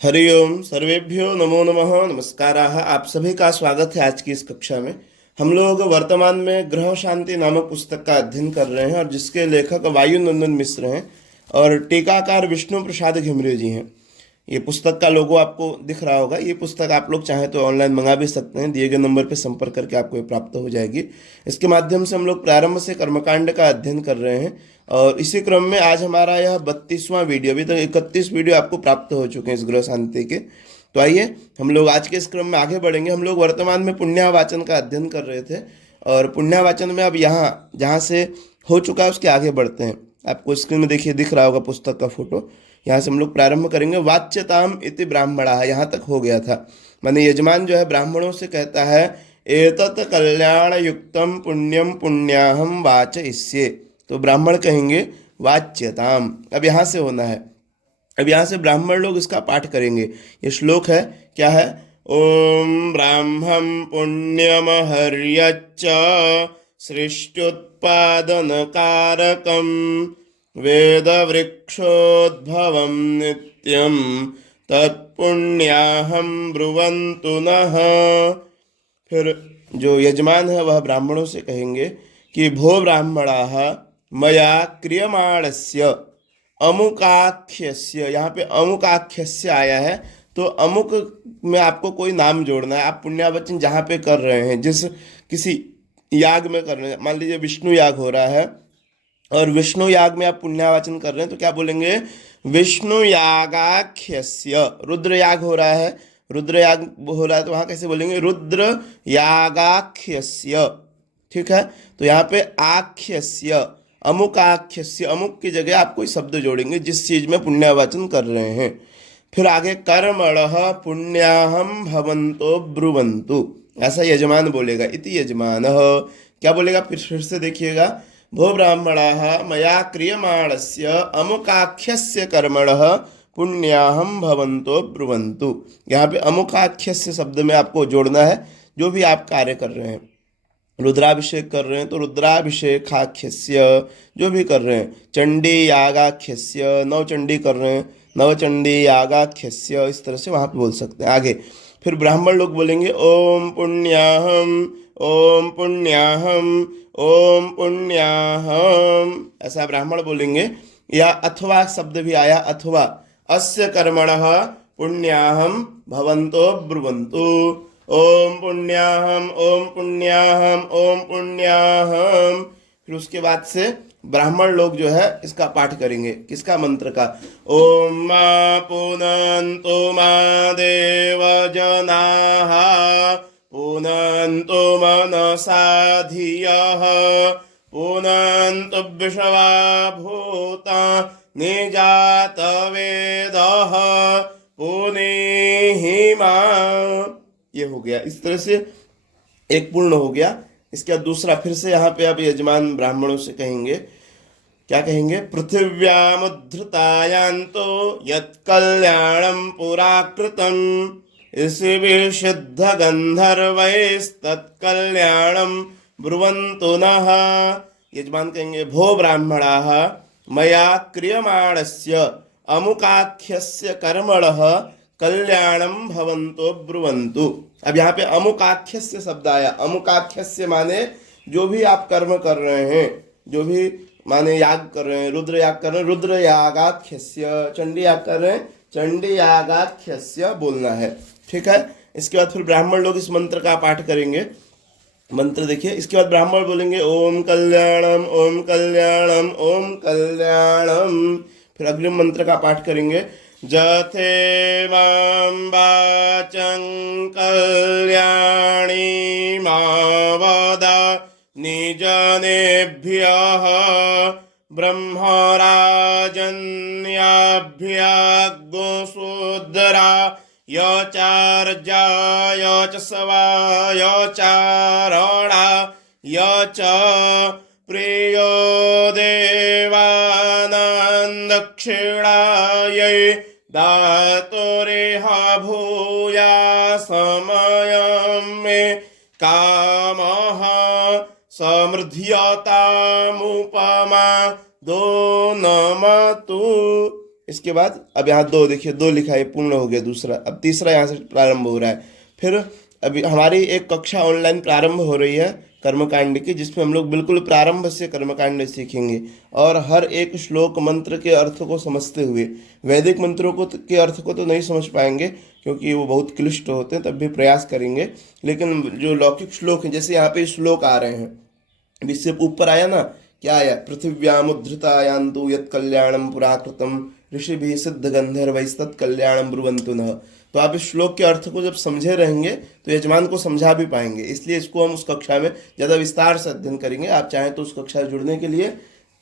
हरि ओम सर्वेभ्यो नमो नमः नमस्काराः। आप सभी का स्वागत है आज की इस कक्षा में। हम लोग वर्तमान में ग्रह शांति नामक पुस्तक का अध्ययन कर रहे हैं और जिसके लेखक वायु नंदन मिश्र हैं और टीकाकार विष्णु प्रसाद घिमरे जी हैं। ये पुस्तक का लोगो आपको दिख रहा होगा। ये पुस्तक आप लोग चाहें तो ऑनलाइन मंगा भी सकते हैं, दिए गए नंबर पर संपर्क करके आपको ये प्राप्त हो जाएगी। इसके माध्यम से हम लोग प्रारंभ से कर्मकांड का अध्ययन कर रहे हैं और इसी क्रम में आज हमारा यह 32वां वीडियो, अभी तक 31 वीडियो आपको प्राप्त हो चुके हैं इस ग्रह शांति के। तो आइए हम लोग आज के इस क्रम में आगे बढ़ेंगे। हम लोग वर्तमान में पुण्यावाचन का अध्ययन कर रहे थे और पुण्यावाचन में अब यहाँ जहाँ से हो चुका है उसके आगे बढ़ते हैं। आपको स्क्रीन में देखिए दिख रहा होगा पुस्तक का फोटो। यहाँ से हम लोग प्रारंभ करेंगे। वाच्यताम इति ब्राह्मणा, यहाँ तक हो गया था। माने यजमान जो है ब्राह्मणों से कहता है एतत् कल्याण युक्तम पुण्यम पुण्याहम वाचयिष्ये। तो ब्राह्मण कहेंगे वाच्यताम। अब यहाँ से होना है। अब यहाँ से ब्राह्मण लोग इसका पाठ करेंगे। ये श्लोक है, क्या है? ओम ब्राह्मं पुण्यमहर्यच्च सृष्टुत्पादन कारकम वेद वृक्षोद्भवं नित्यं तत्पुण्याहं ब्रुवन्तु नः। फिर जो यजमान है वह ब्राह्मणों से कहेंगे कि भो ब्राह्मणाः मया क्रियमाणस्य अमुकाख्यस्य, यहाँ पे अमुकाख्यस्य आया है तो अमुक में आपको कोई नाम जोड़ना है। आप पुण्यावचन जहाँ पे कर रहे हैं, जिस किसी याग में कर रहे हैं, मान लीजिए विष्णु याग हो रहा है और विष्णु याग में आप पुण्यावाचन कर रहे हैं तो क्या बोलेंगे? विष्णु यागाख्यस्य। रुद्र याग हो रहा है, रुद्र याग हो रहा है तो वहाँ कैसे बोलेंगे? रुद्र यागाख्यस्य। ठीक है, तो यहाँ पे आख्यस्य, अमुक आख्यस्य, अमुक की जगह आप कोई शब्द जोड़ेंगे जिस चीज में पुण्यावाचन कर रहे हैं। फिर आगे कर्मणः पुण्याहम भवन्तो ब्रुवन्तु, ऐसा यजमान बोलेगा। इति यजमानः क्या बोलेगा? फिर से देखिएगा। भो ब्राह्मणाः मया क्रियमाणस्य अमुकाख्यस्य कर्मणः पुण्याहम भवन्तो ब्रुवन्तु। यहाँ पे अमुकाख्यस्य शब्द में आपको जोड़ना है जो भी आप कार्य कर रहे हैं। रुद्राभिषेक कर रहे हैं तो रुद्राभिषेकाख्यस्य, जो भी कर रहे हैं। चंडी यागाख्यस्य, नवचंडी कर रहे हैं, नवचंडी यागाख्यस्य, इस तरह से वहाँ पे बोल सकते हैं। आगे फिर ब्राह्मण लोग बोलेंगे ओम पुण्याहम, ओम पुण्याहम, ओम पुण्याहम, ऐसा ब्राह्मण बोलेंगे। या अथवा शब्द भी आया, अथवा अस्य कर्मणः पुण्याहम भवन्तो ब्रुवन्तु। ओम पुण्याहम, ओम पुण्याहम, ओम पुण्याहम। फिर उसके बाद से ब्राह्मण लोग जो है इसका पाठ करेंगे। किसका? मंत्र का। ओम मा पुनन्तु मा देव जनाः पुनन्तु मनसा धियः पुनन्तु विश्वा भूता निजात वेदः पुनीहि मा। ये हो गया। इस तरह से एक पूर्ण हो गया। इसके बाद दूसरा फिर से यहाँ पे अब यजमान ब्राह्मणों से कहेंगे, क्या कहेंगे? पृथिव्यामुद्धृतायान्तो यत्कल्याणं पुराकृतम् ऋषिभिः सिद्धगन्धर्वैस्तत्कल्याणं ब्रुवन्तु नः। यजमान कहेंगे भो ब्राह्मणाः मया क्रियमाणस्य अमुकाख्यस्य कर्मणः कल्याणम भवन्तो ब्रुवन्तु। अब यहाँ पे अमुकाख्यस्य शब्द आया। अमुकाख्यस्य माने जो भी आप कर्म कर रहे हैं, जो भी माने याग कर रहे हैं, रुद्र याग कर रहे हैं, रुद्र यागाख्यस्य, चंडी याग कर रहे हैं, चंडी यागाख्यस्य बोलना है। ठीक है, इसके बाद फिर ब्राह्मण लोग इस मंत्र का पाठ करेंगे। मंत्र देखिए। इसके बाद ब्राह्मण बोलेंगे ओम कल्याणम, ओम कल्याणम, ओम कल्याणम। फिर अग्रिम मंत्र का पाठ करेंगे। जथे मां वाचं कल्याणी मावद निजनेभ्यः ब्रह्मराजन्याभ्यग्शूद्रा यचार्या यचस्वा यचारणा यच प्रियो देवानां दक्षिणायै दातुरेह भूया समयं मे कामः समृद्ध्यतामुपमा दो नमतु। इसके बाद अब यहाँ 2 देखिए, 2 लिखा है, पूर्ण हो गया दूसरा, अब तीसरा यहाँ से प्रारंभ हो रहा है। फिर अभी हमारी एक कक्षा ऑनलाइन प्रारंभ हो रही है कर्मकांड की, जिसमें हम लोग बिल्कुल प्रारंभ से कर्मकांड सीखेंगे और हर एक श्लोक मंत्र के अर्थ को समझते हुए। वैदिक मंत्रों को के अर्थ को तो नहीं समझ पाएंगे क्योंकि वो बहुत क्लिष्ट होते हैं, तब भी प्रयास करेंगे। लेकिन जो लौकिक श्लोक हैं, जैसे यहाँ पे श्लोक आ रहे हैं, अभी इससे ऊपर आया ना, क्या आया, पृथिव्यामुद्धृतायान्तु यत् कल्याणम पुराकृतम ऋषिभिः सिद्ध गंधर्वैस्तत् कल्याणम ब्रुवन्तु नः। तो आप इस श्लोक के अर्थ को जब समझे रहेंगे तो यजमान को समझा भी पाएंगे, इसलिए इसको हम उस कक्षा में ज़्यादा विस्तार से अध्ययन करेंगे। आप चाहें तो उस कक्षा से जुड़ने के लिए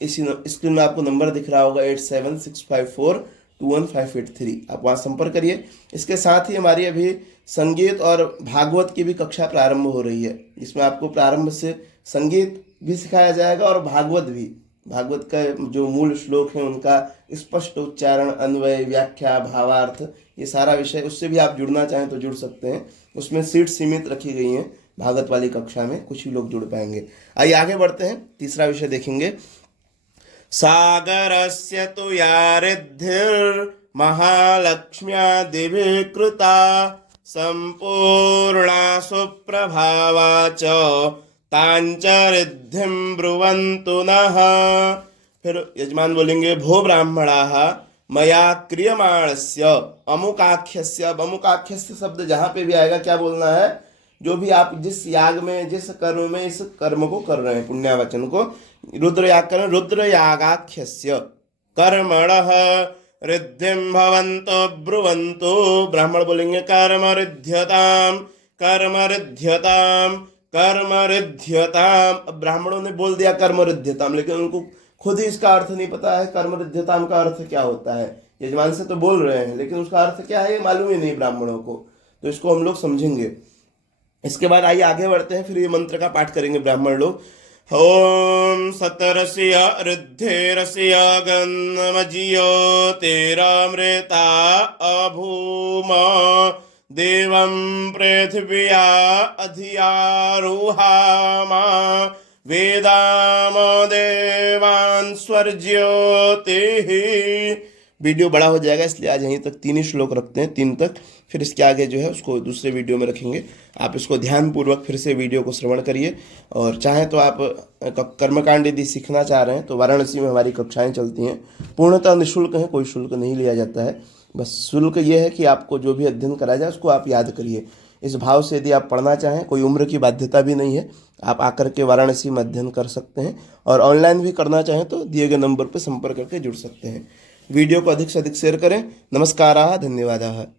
इसी स्क्रीन में आपको नंबर दिख रहा होगा 8765421583, आप वहाँ संपर्क करिए। इसके साथ ही हमारी अभी संगीत और भागवत की भी कक्षा प्रारंभ हो रही है, जिसमें आपको प्रारंभ से संगीत भी सिखाया जाएगा और भागवत भी। भागवत का जो मूल श्लोक है उनका स्पष्ट उच्चारण, अन्वय, व्याख्या, भावार्थ, ये सारा विषय, उससे भी आप जुड़ना चाहें तो जुड़ सकते हैं। उसमें सीट सीमित रखी गई हैं भागवत वाली कक्षा में, कुछ ही लोग जुड़ पाएंगे। आइए आगे बढ़ते हैं, तीसरा विषय देखेंगे। सागरस्य तु या रिद्धिर्महालक्ष्म्या दिभिः कृता संपूर्णा सुप्रभावा च तांच रिद्धिं ब्रुवन्तु नः। फिर यजमान बोलेंगे, भो ब्राह्मणाः मया क्रियमाणस्य अमुकाख्यस्य। अब अमुकाख्यस्य शब्द जहाँ पे भी आएगा क्या बोलना है, जो भी आप जिस याग में, जिस कर्म में इस कर्म को कर रहे हैं, पुण्यावचन को रुद्र याग कर, रुद्र यागाख्यस्य कर्मणः रिद्धिं भवन्तो ब्रुवन्तु। ब्राह्मण बोलेंगे कर्म रिध्यताम, कर्म रिध्यताम, कर्म रिध्यताम। अब ब्राह्मणों ने बोल दिया कर्म रिध्यताम, लेकिन उनको खुद ही इसका अर्थ नहीं पता है कर्म रिध्यताम का अर्थ क्या होता है। यजमान से तो बोल रहे हैं लेकिन उसका अर्थ क्या है ये मालूम ही नहीं ब्राह्मणों को, तो इसको हम लोग समझेंगे। इसके बाद आइए आगे बढ़ते हैं, फिर ये मंत्र का पाठ करेंगे ब्राह्मण लोग। ओम सतरसिय रिद्धेरसिय गन्धमजियो तेरामृता अभूम देवं पृथिव्या अधियारुहामा वेदाम देवान् स्वर्ज्योतिः। वीडियो बड़ा हो जाएगा इसलिए आज यहीं तक 3 ही श्लोक रखते हैं, 3 तक। फिर इसके आगे जो है उसको दूसरे वीडियो में रखेंगे। आप इसको ध्यानपूर्वक फिर से वीडियो को श्रवण करिए, और चाहें तो आप कर्मकांड यदि सीखना चाह रहे हैं तो वाराणसी में हमारी कक्षाएं चलती हैं, पूर्णतः निःशुल्क हैं, कोई शुल्क नहीं लिया जाता है। बस शुल्क ये है कि आपको जो भी अध्ययन कराया जाए उसको आप याद करिए। इस भाव से यदि आप पढ़ना चाहें, कोई उम्र की बाध्यता भी नहीं है, आप आकर के वाराणसी में अध्ययन कर सकते हैं, और ऑनलाइन भी करना चाहें तो दिए गए नंबर पर संपर्क करके जुड़ सकते हैं। वीडियो को अधिक से अधिक शेयर करें। नमस्कार, धन्यवाद।